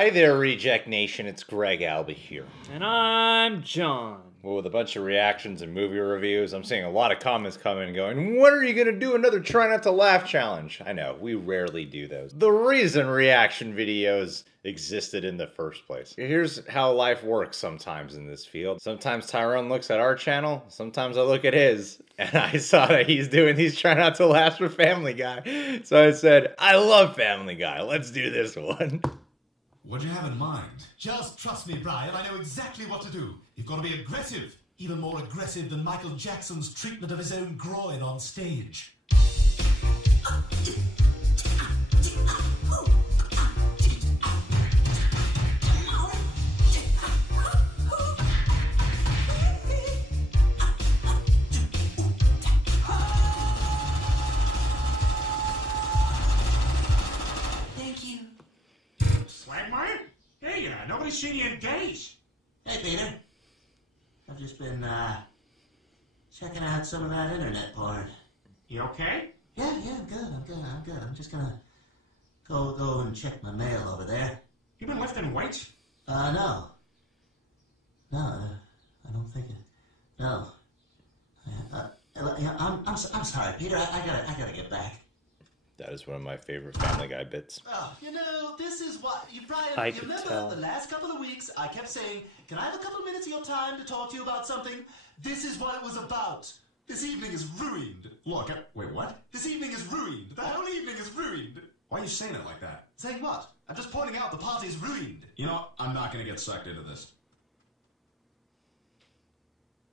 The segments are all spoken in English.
Hi there, Reject Nation. It's Greg Albee here. And I'm John. Well, with a bunch of reactions and movie reviews, I'm seeing a lot of comments coming and going, when are you going to do another Try Not to Laugh challenge? I know, we rarely do those. The reason reaction videos existed in the first place. Here's how life works sometimes in this field. Sometimes Tyrone looks at our channel, sometimes I look at his, and I saw that he's doing these Try Not to Laugh for Family Guy. So I said, I love Family Guy, let's do this one. What do you have in mind? Just trust me, Brian. I know exactly what to do. You've got to be aggressive. Even more aggressive than Michael Jackson's treatment of his own groin on stage. Hey, nobody's seen you engaged. Hey, Peter. I've just been, checking out some of that internet porn. You okay? Yeah, I'm good. I'm just gonna go and check my mail over there. You been lifting weights? No. I don't think it. No. I'm sorry, Peter. I gotta get back. That is one of my favorite Family Guy bits. Oh, you know, this is what Brian. I You could remember tell. the last couple of weeks I kept saying, "Can I have a couple of minutes of your time to talk to you about something?" This is what it was about. This evening is ruined. Look, wait, what? This evening is ruined. The whole evening is ruined. Why are you saying it like that? Saying what? I'm just pointing out the party is ruined. You know, I'm not gonna get sucked into this.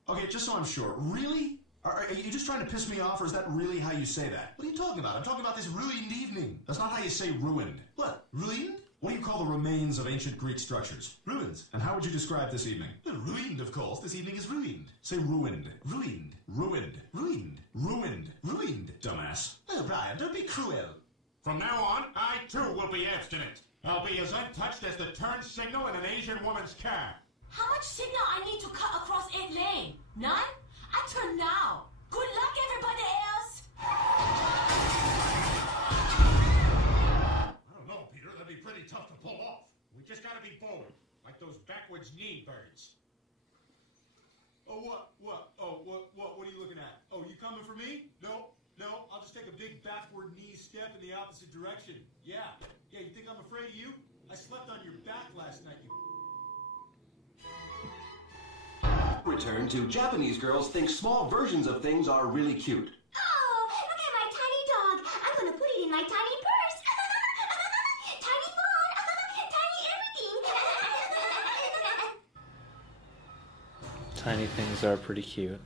Okay, just so I'm sure, really? Are you just trying to piss me off, or is that really how you say that? What are you talking about? I'm talking about this ruined evening. That's not how you say ruined. What? Ruined? What do you call the remains of ancient Greek structures? Ruins. And how would you describe this evening? Well, ruined, of course. This evening is ruined. Say ruined. Ruined. Ruined. Ruined. Ruined. Ruined. Dumbass. Oh, Brian, don't be cruel. From now on, I too will be abstinent. I'll be as untouched as the turn signal in an Asian woman's car. How much signal I need to cut across 8 lane? None? I turn now. Good luck, everybody else. I don't know, Peter. That'd be pretty tough to pull off. We just gotta be bold, like those backwards knee birds. Oh, what? Oh, what are you looking at? Oh, you coming for me? No, I'll just take a big backward knee step in the opposite direction. Yeah, you think I'm afraid of you? I slept on your back last night, you... Return to Japanese girls think small versions of things are really cute. Oh, look at my tiny dog. I'm going to put it in my tiny purse. Tiny phone. Tiny everything. Tiny things are pretty cute.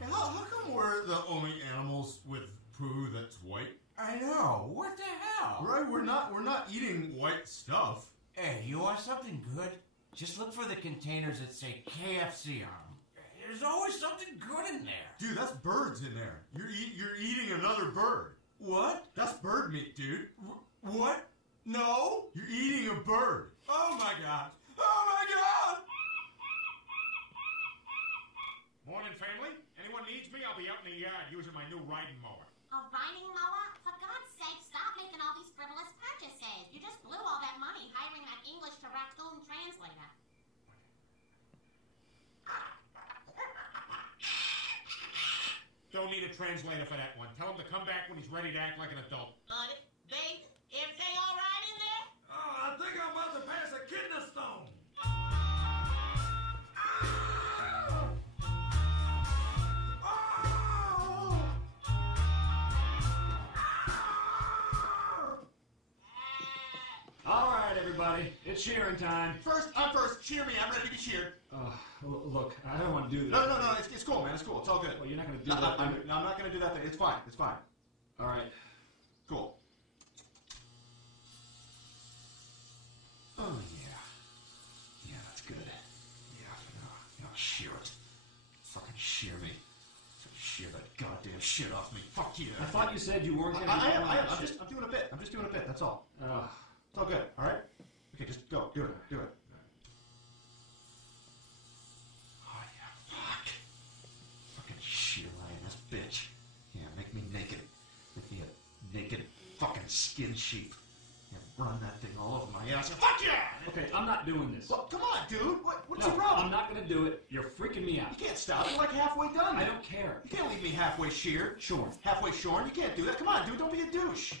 How come we're the only animals with poo that's white? I know. What the hell? Right, we're not eating white stuff. Hey, you want something good? Just look for the containers that say KFC on them. There's always something good in there. Dude, that's birds in there. You're eating another bird. What? That's bird meat, dude. What? No? You're eating a bird. Oh my god. Oh my god! Morning, family. Anyone needs me, I'll be out in the yard using my new riding mower. A riding mower? For God's sake, stop making all these frivolous purchases. You just blew all that money hiring that English to raccoon translator. Don't need a translator for that one. Tell him to come back when he's ready to act like an adult. Is they all right in there? Oh, I think I'm about to pass a kidney stone. All right, everybody, it's cheering time. I'm first. Cheer me. I'm ready to be cheered. Look, I don't want to do this. No. It's cool, man. It's cool. It's all good. Well, you're not going to do No, that. I'm not going to do that thing. It's fine. It's fine. All right. Cool. Oh, yeah. Yeah, that's good. Yeah, shear it. Fucking shear me. Shear that goddamn shit off me. Fuck you. I thought you said you weren't going to do that. I'm doing a bit. I'm just doing a bit. That's all. It's all good. All right? Okay, just go. Do it. Oh, yeah, fuck. Fucking shear-lying this bitch. Yeah, make me naked. Make me a naked fucking skin sheep. Yeah, run that thing all over my ass. Fuck yeah! Okay, I'm not doing this. Well, come on, dude. What's No, your problem? I'm not gonna do it. You're freaking me out. You can't stop. You're like halfway done. I don't care. You can't leave me halfway sheared. Shorn. Halfway shorn. You can't do that. Come on, dude. Don't be a douche.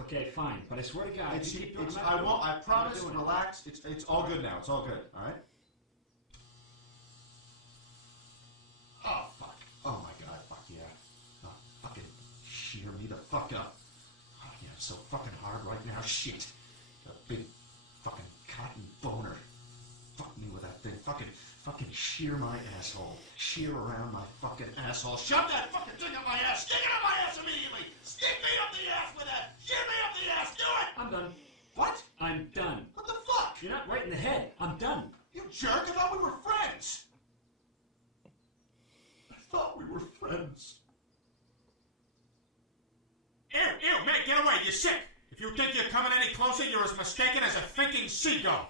Okay, fine. But I swear to God, It's, you keep doing it's, it, I won't. I I'm promise. not doing it. Relax. It's all good now. It's all good. All right. Oh fuck. Oh my God. Fuck yeah. Oh, fucking shear me the fuck up. Oh yeah. It's so fucking hard right now. Shit. A big fucking cotton boner. Fuck me with that thing. Fucking shear my asshole. Shear around my fucking asshole. Shove that fucking thing up my ass. Stick it up my ass immediately. Stick me up the ass with that. Shear me up the ass. Do it. I'm done. What? I'm done. What the fuck? You're not right in the head. I'm done. You jerk. I thought we were friends. I thought we were friends. Ew, man, get away. You're sick. If you think you're coming any closer, you're as mistaken as a thinking seagull.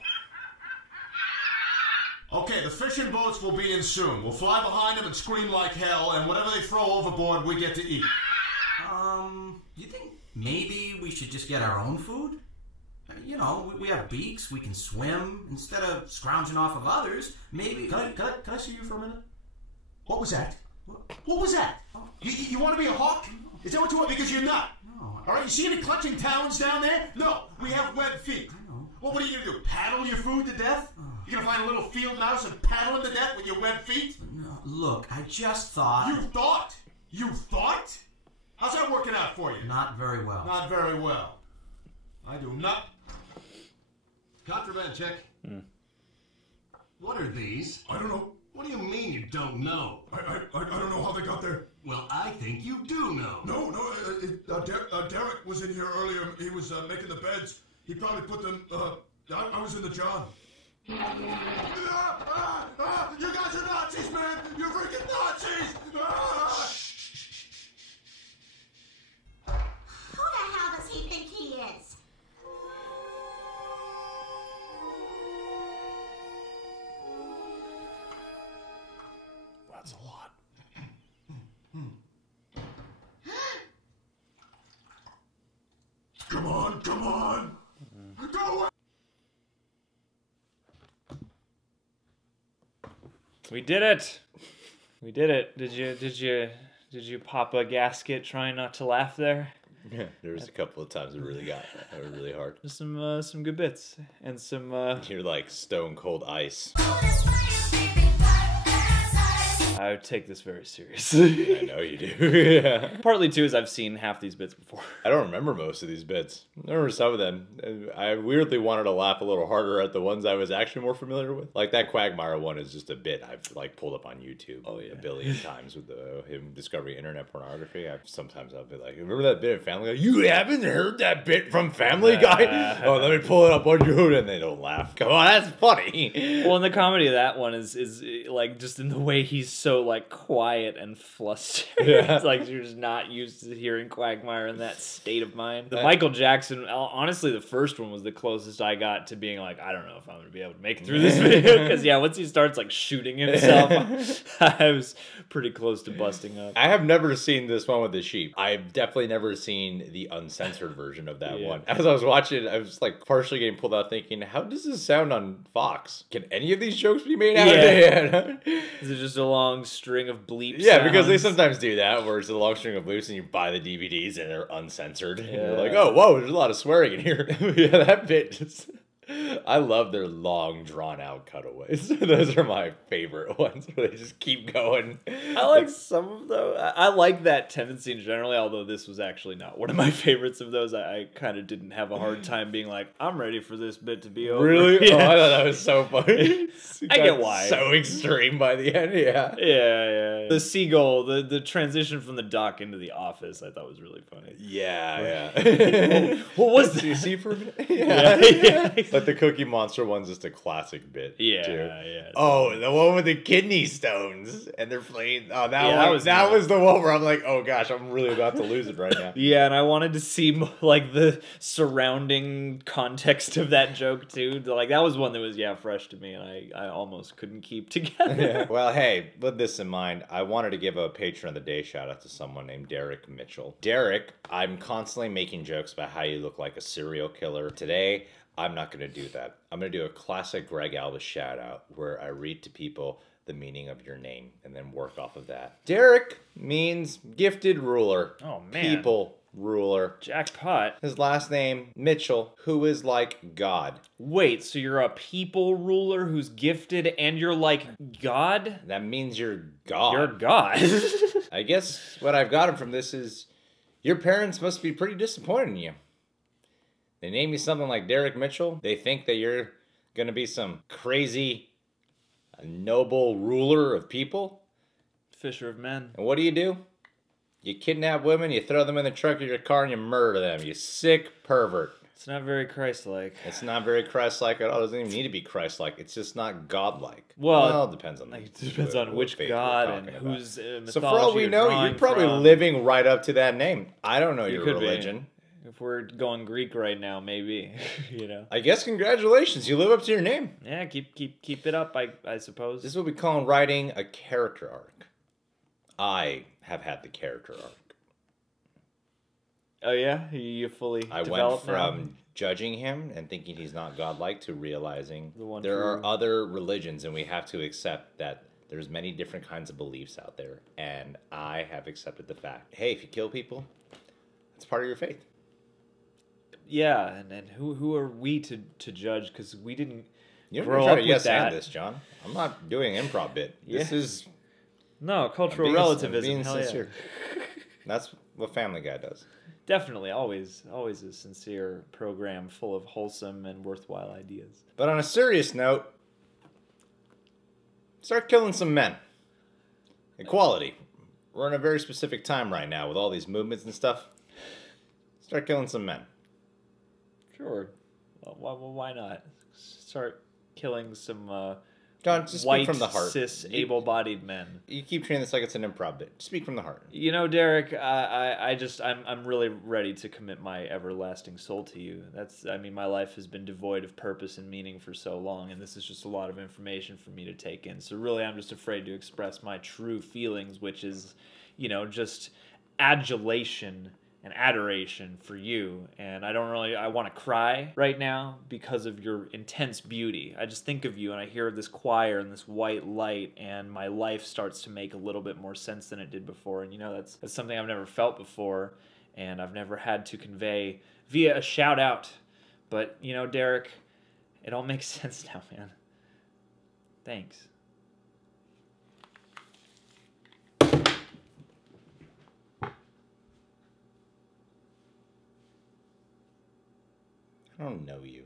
Okay, the fishing boats will be in soon. We'll fly behind them and scream like hell, and whatever they throw overboard, we get to eat. You think maybe we should just get our own food? You know, we have beaks, we can swim. Instead of scrounging off of others, maybe... Can I see you for a minute? What was that? What was that? You want to be a hawk? Is that what you want? Because you're not. No. All right, you see any clutching talons down there? No, we have webbed feet. I know. Well, what are you going to do? Paddle your food to death? You're going to find a little field mouse and paddle him to death with your webbed feet? No, look, I just thought... You thought? You thought? How's that working out for you? Not very well. Not very well. I do not. Contraband check. What are these? I don't know. What do you mean you don't know? I don't know how they got there. Well, I think you do know. No, Derek was in here earlier. He was making the beds. He probably put them, I was in the John. You guys are Nazis, man! You're freaking Nazis! Who the hell does he think he is? That's a lot. Come on, come on! Go away! We did it. We did it. Did you pop a gasket trying not to laugh there? Yeah, there was a couple of times it really got really hard. Just some good bits and some You're like stone cold ice. I would take this very seriously. I know you do. Yeah. Partly too is I've seen half these bits before. I don't remember most of these bits. I remember some of them. I weirdly wanted to laugh a little harder at the ones I was actually more familiar with. Like that Quagmire one is just a bit I've like pulled up on YouTube a billion times with him discovering internet pornography. Sometimes I'll be like, remember that bit of Family Guy? You haven't heard that bit from Family Guy? Oh, let me pull it up on YouTube, and they don't laugh. Come on, that's funny. Well, and the comedy of that one is like just in the way he's so like quiet and flustered. Yeah. It's like you're just not used to hearing Quagmire in that state of mind. The Michael Jackson, honestly, the first one was the closest I got to being like, I don't know if I'm gonna be able to make it through this video, because once he starts like shooting himself, I was pretty close to busting up. I have never seen this one with the sheep. I've definitely never seen the uncensored version of that one. As I was watching, I was like partially getting pulled out thinking, how does this sound on Fox? Can any of these jokes be made out of it? Is it just a long string of bleeps? Yeah, because they sometimes do that, where it's a long string of bleeps and you buy the DVDs and they're uncensored. And you're like, oh, whoa, there's a lot of swearing in here. Yeah, that bit just... I love their long, drawn-out cutaways. Those are my favorite ones, where they just keep going. I like some of those. I like that tendency in general, although this was actually not one of my favorites of those. I kind of didn't have a hard time being like, I'm ready for this bit to be over. Really? Yeah. Oh, I thought that was so funny. I get why. So extreme by the end, yeah. Yeah. The seagull, the transition from the dock into the office, I thought was really funny. Yeah. What was that? You see for a minute? Yeah. But the Cookie Monster one's just a classic bit. Yeah, too. yeah. Oh, the one with the kidney stones, and they're playing. Oh, Yeah, that was the one where I'm like, oh gosh, I'm really about to lose it right now. Yeah, and I wanted to see like the surrounding context of that joke too. Like that was one that was fresh to me, and I almost couldn't keep together. Yeah. Well, hey, with this in mind, I wanted to give a patron of the day shout out to someone named Derek Mitchell. Derek, I'm constantly making jokes about how you look like a serial killer. Today, I'm not going to do that. I'm going to do a classic Greg Albus shout out where I read to people the meaning of your name and then work off of that. Derek means gifted ruler. Oh, man. People ruler. Jackpot. His last name, Mitchell, who is like God. Wait, so you're a people ruler who's gifted and you're like God? That means you're God. You're God. I guess what I've gotten from this is your parents must be pretty disappointed in you. They name you something like Derek Mitchell. They think that you're going to be some crazy, noble ruler of people. Fisher of men. And what do? You kidnap women, you throw them in the trunk of your car, and you murder them. You sick pervert. It's not very Christ-like. It's not very Christ-like at all. It doesn't even need to be Christ-like. It's just not God-like. Well, it depends on it depends on which God and whose mythology. So for all we know, you're probably living right up to that name. I don't know your religion. If we're going Greek right now, maybe, you know. I guess congratulations, you live up to your name. Yeah, keep it up, I suppose. This is what we call writing a character arc. I have had the character arc. Oh yeah, you fully. I went from judging him and thinking he's not godlike to realizing there are other religions, and we have to accept that there's many different kinds of beliefs out there. And I have accepted the fact, hey, if you kill people, it's part of your faith. Yeah, and who are we to judge? Because we didn't You're grow trying up to with yes that. and this, John. I'm not doing an improv bit. This is no cultural I'm relativism. being Hell sincere. Yeah. That's what Family Guy does. Definitely, always a sincere program full of wholesome and worthwhile ideas. But on a serious note, start killing some men. Equality. We're in a very specific time right now with all these movements and stuff. Start killing some men. Sure. Well, why not? Start killing some John, just white, speak from the heart. cis, able-bodied men. You keep treating this like it's an improv bit. Speak from the heart. You know, Derek, I'm really ready to commit my everlasting soul to you. My life has been devoid of purpose and meaning for so long, and this is just a lot of information for me to take in. So really, I'm just afraid to express my true feelings, which is, just adulation and adoration for you. And I want to cry right now because of your intense beauty. I just think of you and I hear this choir and this white light, and my life starts to make a little bit more sense than it did before. And that's something I've never felt before, and I've never had to convey via a shout out. But Derek, it all makes sense now, man. Thanks. I don't know you.